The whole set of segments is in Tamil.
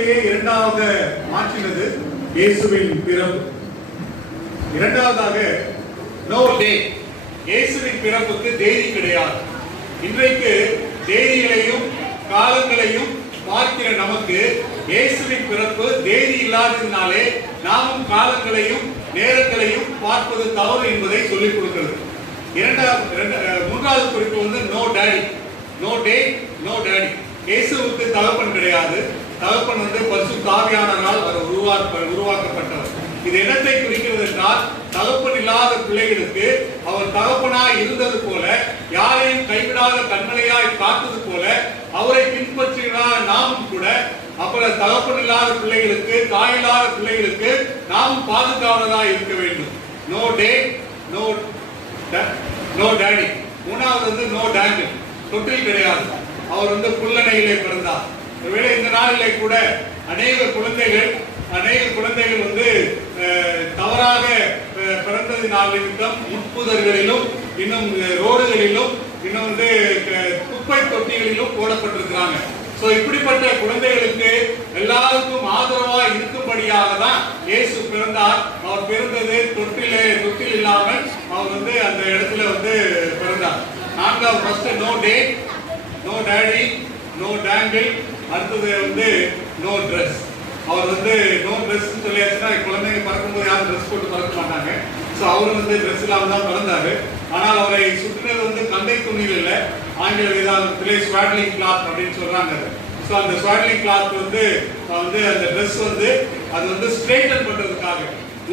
சரித்திரத்தையே இரண்டாவது மாற்றினது இயேசுவின் பிறப்பு. இரண்டாவதாக நோ டே. இயேசுவின் பிறப்புக்கு தேதி கிடையாது. இன்றைக்கு தேதிகளையும் காலங்களையும் பார்க்கிற நமக்கு இயேசுவின் பிறப்பு தேதி இல்லாததினாலே நாமும் காலங்களையும் நேரங்களையும் பார்ப்பது தவறு என்பதை சொல்லிக் கொடுக்கிறது. மூன்றாவது குறிப்பு வந்து நோ டாடி. நோ டே, நோ டாடி. இயேசுவுக்கு தகப்பன் கிடையாது. தகப்பன் வந்து பரிசுத்த ஆவியானவரால் அவர் உருவாக்கப்பட்டவர். இது என்னத்தை குறிக்கிறது என்றால், தகப்பன் இல்லாத பிள்ளைகளுக்கு அவர் தகப்பனாய் இருந்தது போல, யாரையும் கைவிடாத கண்மலையாய் காத்தது போல, அவரை பின்பற்றுகிறார் நாமும் கூட அப்புறம் தகப்பன் இல்லாத பிள்ளைகளுக்கு, தாயில்லாத பிள்ளைகளுக்கு நாமும் பாதுகாவலராய் இருக்க வேண்டும். நோ டே, நோ டாடி. மூணாவது வந்து நோ டேங்கிள். தொட்டில் கிடையாது. அவர் வந்து புல்லணையிலே பிறந்தார். ஒருவேளை இந்த நாளிலே கூட அநேக குழந்தைகள் வந்து தவறாக பிறந்ததினால் நிமித்தம் முட்புதர்களிலும் இன்னும் ரோடுகளிலும் இன்னும் வந்து குப்பை தொட்டிகளிலும் போடப்பட்டிருக்கிறாங்க. சோ இப்படிப்பட்ட குழந்தைகளுக்கு எல்லாருக்கும் ஆதரவா இருக்கும்படியாக தான் இயேசு பிறந்தார். அவர் பிறந்தது தொட்டில் இல்லாமல் அவர் வந்து அந்த இடத்துல வந்து பிறந்தார். நான்காவது ஃபர்ஸ்ட் நோ டே, நோ டாடி, நோ டேங்கிள். அடுத்தது வந்து நோ ட்ரெஸ். அவர் வந்து நோ ட்ரெஸ் சொல்லியாச்சுன்னா, குழந்தைங்க பறக்கும்போது யாரும் ட்ரெஸ் போட்டு பறக்க மாட்டாங்க. ஸோ அவர் வந்து ட்ரெஸ் இல்லாமல் தான் பிறந்தாரு. ஆனால் அவரை சுற்றினது வந்து கந்தை துணியில் இல்லை, ஆங்கில விதானத்திலே ஸ்வாட்லிங் கிளாத் அப்படின்னு சொல்றாங்க. ஸோ அந்த ஸ்வாட்லிங் கிளாத் வந்து அந்த ட்ரெஸ் வந்து அது வந்து ஸ்ட்ரெயிட்டன் பண்றதுக்காக,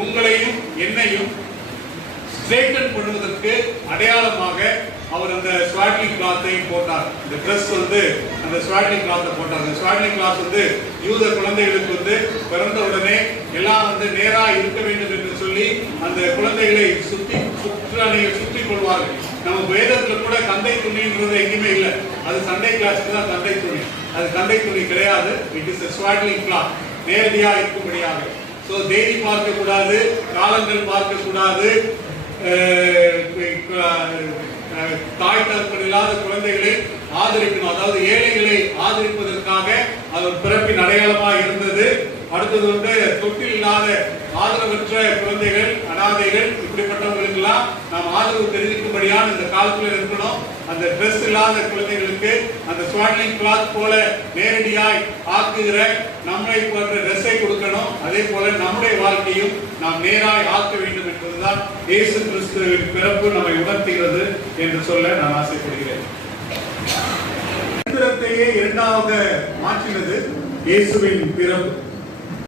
உங்களையும் என்னையும் ஸ்ட்ரெயிட்டன் பண்ணுவதற்கு அடையாளமாக அவர் அந்த ஸ்வாட்லிங் கிளாத்தை போட்டார். இந்த ட்ரெஸ் வந்து அந்த ஸ்வாட்லிங் கிளாத்தை போட்டார். அந்த ஸ்வாட்லிங் கிளாத் வந்து யூத குழந்தைகளுக்கு வந்து பிறந்த உடனே எல்லாம் வந்து நேரா இருக்க வேண்டும் என்று சொல்லி அந்த குழந்தைகளை சுற்றி கொள்வார்கள். நம்ம வேதத்துல கூட கந்தை துணின்றது எங்கேயுமே இல்லை. அது சண்டே கிளாஸ்க்கு தான் கந்தை துணி. அது கந்தை துணி கிடையாது. It is swaddling cloth. நேரடியா இருக்கும்படியாக. ஸோ தேதி பார்க்க கூடாது, காலங்கள் பார்க்க கூடாது. தாய் தகப்பன் இல்லாத குழந்தைகளை ஆதரிக்கணும். அதாவது ஏழைகளை ஆதரிப்பதற்காக அவர் பிறப்பின் அடையாளமாக இருந்தது. அடுத்தது வந்து தொட்டில் இல்லாத ஆதரவற்ற குழந்தைகள், அனாதைகள், இப்படிப்பட்டவர்களுக்கு எல்லாம் நாம் ஆதரவு தெரிவிக்கும்படியான இந்த காலத்தில் இருக்கணும். அந்த ட்ரெஸ் இல்லாத குழந்தைகளுக்கு அந்த ஸ்வாட்லிங் கிளாத் போல நேரடியாய் ஆக்குகிற நம்மை போன்ற ட்ரெஸ்ஸை கொடுக்கணும். அதே போல நம்முடைய வாழ்க்கையும் நாம் நேராய் ஆக்க வேண்டும் என்பதுதான் இயேசு கிறிஸ்துவின் பிறப்பு நம்மை உணர்த்துகிறது என்று சொல்ல நான் ஆசைப்படுகிறேன். சரித்திரத்தையே இரண்டாவது மாற்றினது இயேசுவின் பிறப்பு.